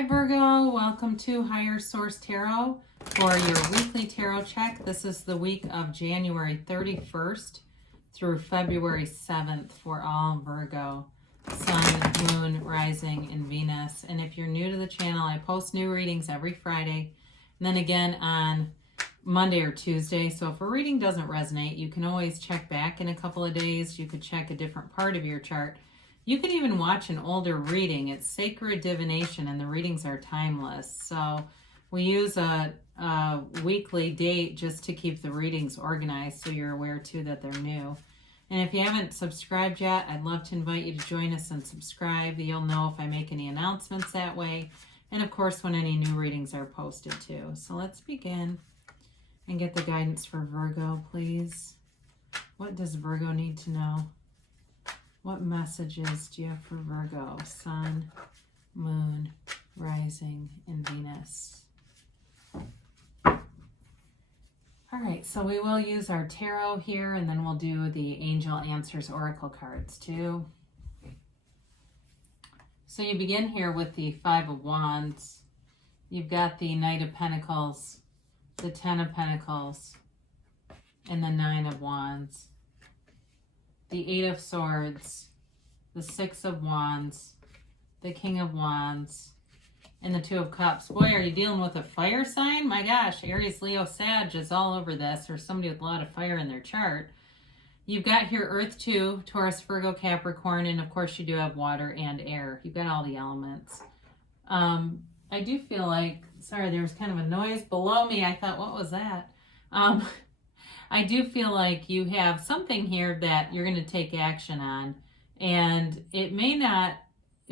Hi Virgo, welcome to Higher Source Tarot for your weekly tarot check. This is the week of January 31st through February 7th for all Virgo, Sun, Moon, Rising, and Venus. And if you're new to the channel, I post new readings every Friday and then again on Monday or Tuesday. So if a reading doesn't resonate, you can always check back in a couple of days. You could check a different part of your chart. You can even watch an older reading. It's sacred divination and the readings are timeless. So we use a weekly date just to keep the readings organized so you're aware too that they're new. And if you haven't subscribed yet, I'd love to invite you to join us and subscribe. You'll know if I make any announcements that way. And of course, when any new readings are posted too. So let's begin and get the guidance for Virgo, please. What does Virgo need to know? What messages do you have for Virgo, Sun, Moon, Rising, and Venus? All right, so we will use our tarot here, and then we'll do the Angel Answers Oracle cards too. So you begin here with the Five of Wands. You've got the Knight of Pentacles, the Ten of Pentacles, and the Nine of Wands. The Eight of Swords, the Six of Wands, the King of Wands, and the Two of Cups. Boy, are you dealing with a fire sign? My gosh, Aries, Leo, Sag is all over this, or somebody with a lot of fire in their chart. You've got here Earth 2, Taurus, Virgo, Capricorn, and of course you do have water and air. You've got all the elements. I do feel like, sorry, there was kind of a noise below me. I thought, what was that? I do feel like you have something here that you're going to take action on, and it may not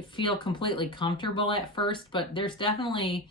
feel completely comfortable at first, but there's definitely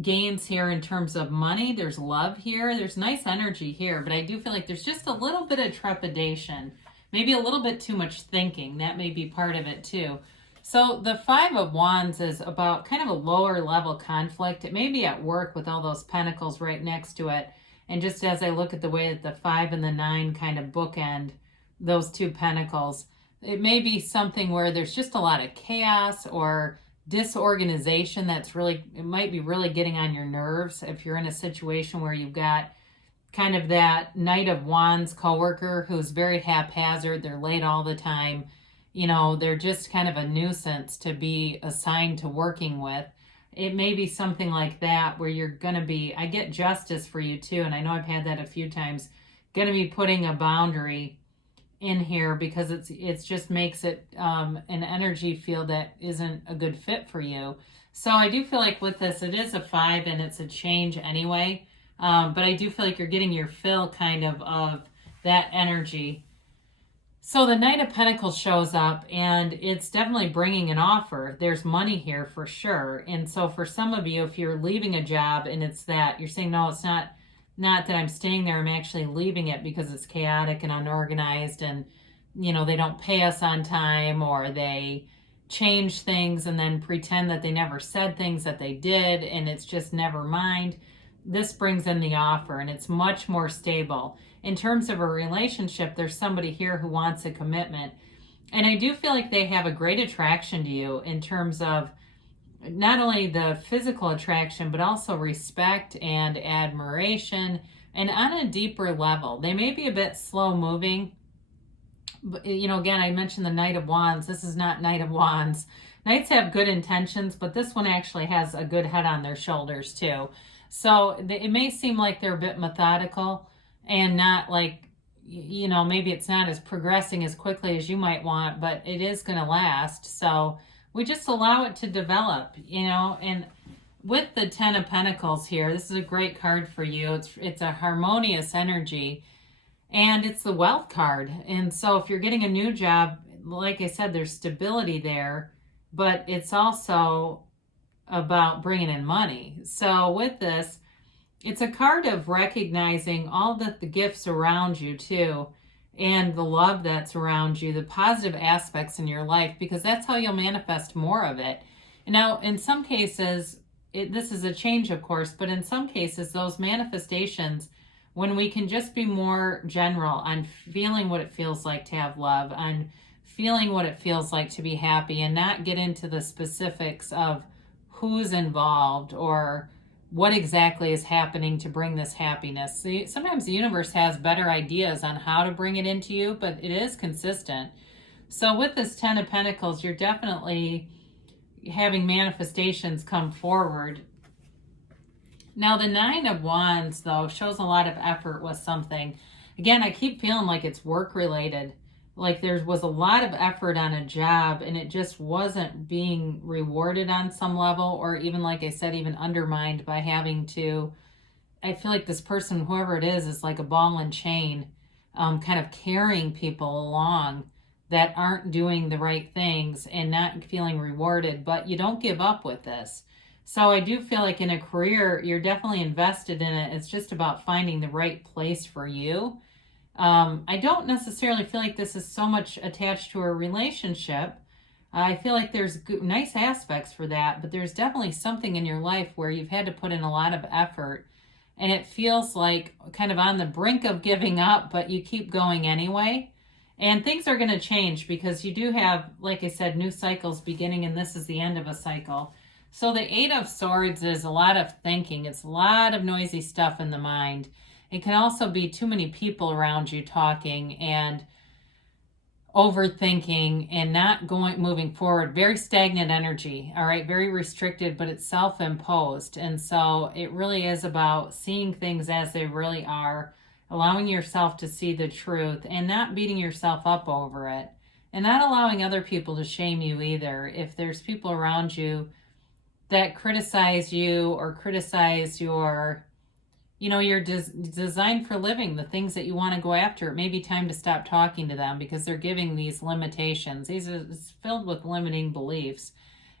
gains here in terms of money. There's love here. There's nice energy here, but I do feel like there's just a little bit of trepidation, maybe a little bit too much thinking. That may be part of it too. So the Five of Wands is about kind of a lower level conflict. It may be at work with all those pentacles right next to it. And just as I look at the way that the 5 and the 9 kind of bookend those two pentacles, it may be something where there's just a lot of chaos or disorganization that's really, it might be really getting on your nerves if you're in a situation where you've got kind of that Knight of Wands coworker who's very haphazard, they're late all the time, you know, they're just kind of a nuisance to be assigned to working with. It may be something like that where you're going to be, I get justice for you too, and I know I've had that a few times, going to be putting a boundary in here because it's just makes it an energy field that isn't a good fit for you. So I do feel like with this, it is a 5 and it's a change anyway, but I do feel like you're getting your fill kind of that energy. So the Knight of Pentacles shows up and it's definitely bringing an offer. There's money here for sure. And so for some of you, if you're leaving a job and it's that, you're saying, no, it's not that I'm staying there. I'm actually leaving it because it's chaotic and unorganized and, you know, they don't pay us on time or they change things and then pretend that they never said things that they did and it's just never mind. This brings in the offer and it's much more stable. In terms of a relationship, there's somebody here who wants a commitment. And I do feel like they have a great attraction to you in terms of not only the physical attraction, but also respect and admiration and on a deeper level. They may be a bit slow moving. But, you know, again, I mentioned the Knight of Wands. This is not Knight of Wands. Knights have good intentions, but this one actually has a good head on their shoulders too. So it may seem like they're a bit methodical and not like, you know, maybe it's not as progressing as quickly as you might want, but it is going to last. So we just allow it to develop, you know, and with the Ten of Pentacles here, this is a great card for you. It's a harmonious energy and it's the wealth card. And so if you're getting a new job, like I said, there's stability there, but it's also about bringing in money. So with this, it's a card of recognizing all the gifts around you too, and the love that's around you, the positive aspects in your life, because that's how you'll manifest more of it. Now, in some cases, this is a change, of course, but in some cases, those manifestations, when we can just be more general on feeling what it feels like to have love, on feeling what it feels like to be happy, and not get into the specifics of who's involved or what exactly is happening to bring this happiness. See, sometimes the universe has better ideas on how to bring it into you, but it is consistent. So with this 10 of Pentacles, you're definitely having manifestations come forward. Now the 9 of Wands, though, shows a lot of effort with something. Again, I keep feeling like it's work related. Like there was a lot of effort on a job and it just wasn't being rewarded on some level, or even, like I said, even undermined by having to, I feel like this person, whoever it is like a ball and chain, kind of carrying people along that aren't doing the right things and not feeling rewarded, but you don't give up with this. So I do feel like in a career, you're definitely invested in it. It's just about finding the right place for you. I don't necessarily feel like this is so much attached to a relationship. I feel like there's nice aspects for that, but there's definitely something in your life where you've had to put in a lot of effort and it feels like kind of on the brink of giving up, but you keep going anyway. And things are going to change because you do have, like I said, new cycles beginning, and this is the end of a cycle. So the 8 of Swords is a lot of thinking. It's a lot of noisy stuff in the mind. It can also be too many people around you talking and overthinking and not moving forward. Very stagnant energy, all right? Very restricted, but it's self-imposed. And so it really is about seeing things as they really are, allowing yourself to see the truth and not beating yourself up over it, and not allowing other people to shame you either. If there's people around you that criticize you or criticize your, your design for living, the things that you want to go after, it may be time to stop talking to them because they're giving these limitations. It's filled with limiting beliefs.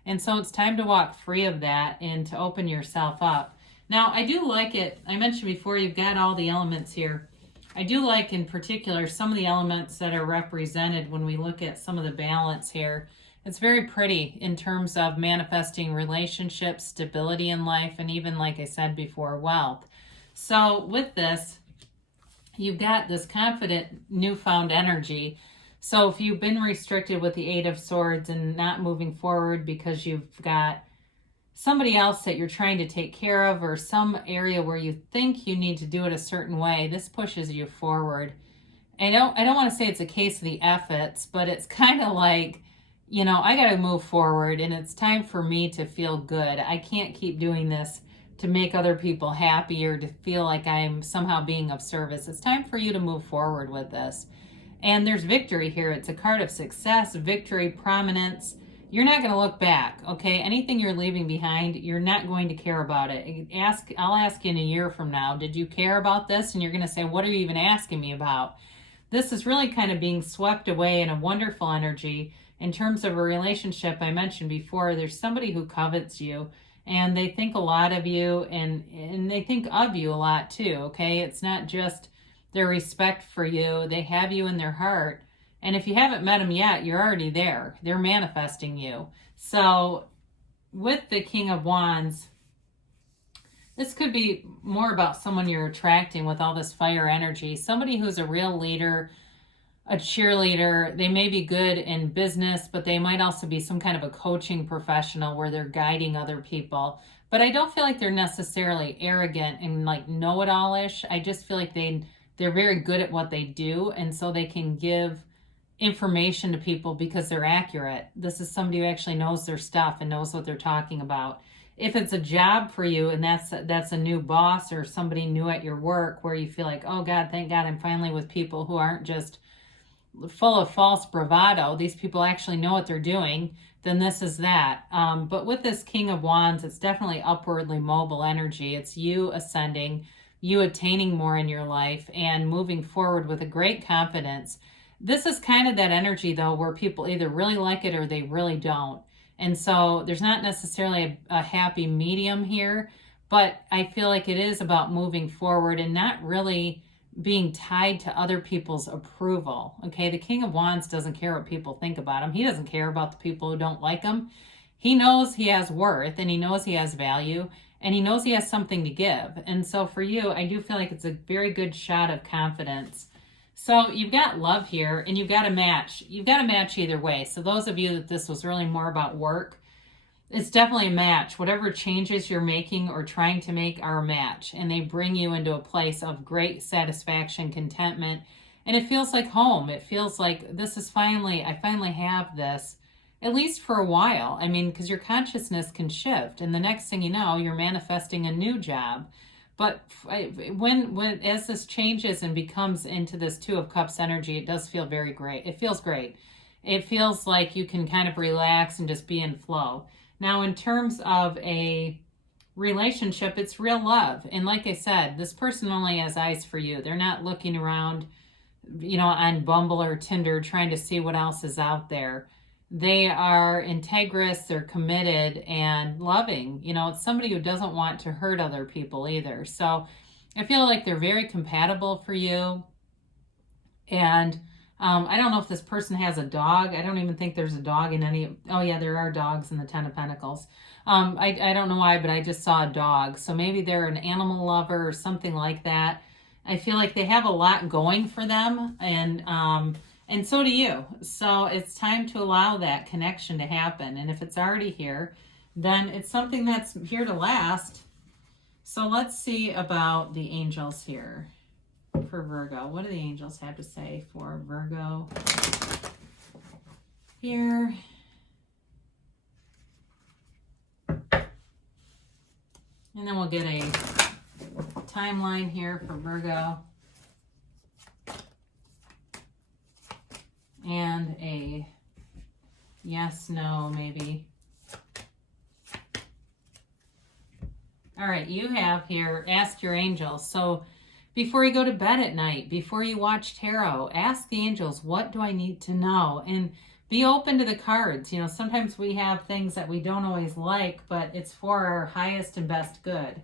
And so it's time to walk free of that and to open yourself up. Now, I do like it. I mentioned before, you've got all the elements here. I do like, in particular, some of the elements that are represented when we look at some of the balance here. It's very pretty in terms of manifesting relationships, stability in life, and even, like I said before, wealth. So with this, you've got this confident, newfound energy. So if you've been restricted with the 8 of Swords and not moving forward because you've got somebody else that you're trying to take care of, or some area where you think you need to do it a certain way, this pushes you forward. I don't want to say it's a case of the efforts, but it's kind of like, I got to move forward and it's time for me to feel good. I can't keep doing this to make other people happy or to feel like I'm somehow being of service. It's time for you to move forward with this. And there's victory here. It's a card of success, victory, prominence. You're not going to look back, okay? Anything you're leaving behind, you're not going to care about it. I'll ask you in a year from now, did you care about this? And you're going to say, what are you even asking me about? This is really kind of being swept away in a wonderful energy. In terms of a relationship, I mentioned before, there's somebody who covets you and they think a lot of you and they think of you a lot too, okay? It's not just their respect for you. They have you in their heart. And if you haven't met them yet, you're already there. They're manifesting you. So with the King of Wands, this could be more about someone you're attracting with all this fire energy. Somebody who's a real leader, a cheerleader. They may be good in business, but they might also be some kind of a coaching professional where they're guiding other people. But I don't feel like they're necessarily arrogant and like know-it-all-ish. I just feel like they're very good at what they do, and so they can give information to people because they're accurate. This is somebody who actually knows their stuff and knows what they're talking about. If it's a job for you and that's a new boss or somebody new at your work where you feel like, oh God, thank God I'm finally with people who aren't just full of false bravado, these people actually know what they're doing, then this is that. But with this King of Wands, it's definitely upwardly mobile energy. It's you ascending, you attaining more in your life and moving forward with a great confidence. This is kind of that energy, though, where people either really like it or they really don't. And so there's not necessarily a happy medium here, but I feel like it is about moving forward and not really being tied to other people's approval. Okay, the King of Wands doesn't care what people think about him. He doesn't care about the people who don't like him. He knows he has worth and he knows he has value and he knows he has something to give. And so for you, I do feel like it's a very good shot of confidence. So you've got love here and you've got a match. You've got a match either way. So those of you that this was really more about work, it's definitely a match. Whatever changes you're making or trying to make are a match, and they bring you into a place of great satisfaction, contentment, and it feels like home. It feels like this is I finally have this, at least for a while. I mean, because your consciousness can shift, and the next thing you know, you're manifesting a new job. But as this changes and becomes into this Two of Cups energy, it does feel very great. It feels great. It feels like you can kind of relax and just be in flow. Now, in terms of a relationship, it's real love. And like I said, this person only has eyes for you. They're not looking around, on Bumble or Tinder trying to see what else is out there. They are integrous, they're committed and loving. It's somebody who doesn't want to hurt other people either. So I feel like they're very compatible for you. And I don't know if this person has a dog. I don't even think there's a dog in any. Oh yeah, there are dogs in the Ten of Pentacles. I don't know why, but I just saw a dog. So maybe they're an animal lover or something like that. I feel like they have a lot going for them, and so do you. So it's time to allow that connection to happen. And if it's already here, then it's something that's here to last. So let's see about the angels here for Virgo. What do the angels have to say for Virgo here? And then we'll get a timeline here for Virgo. And a yes, no, maybe. All right, you have here, ask your angels. So before you go to bed at night, before you watch tarot, ask the angels, what do I need to know? And be open to the cards. Sometimes we have things that we don't always like, but it's for our highest and best good.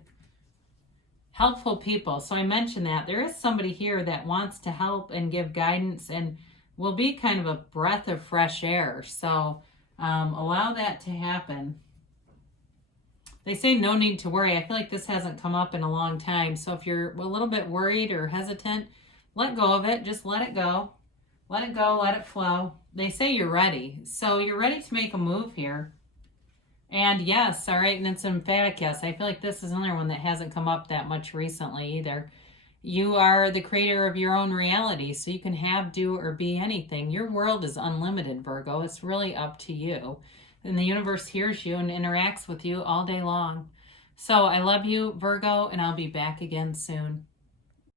Helpful people. So I mentioned that there is somebody here that wants to help and give guidance and will be kind of a breath of fresh air. So allow that to happen. They say no need to worry. I feel like this hasn't come up in a long time. So if you're a little bit worried or hesitant, let go of it. Just let it go. Let it go. Let it flow. They say you're ready. So you're ready to make a move here. And yes, all right, and it's an emphatic yes. I feel like this is another one that hasn't come up that much recently either. You are the creator of your own reality, so you can have, do, or be anything. Your world is unlimited, Virgo. It's really up to you. And the universe hears you and interacts with you all day long. So I love you, Virgo, and I'll be back again soon.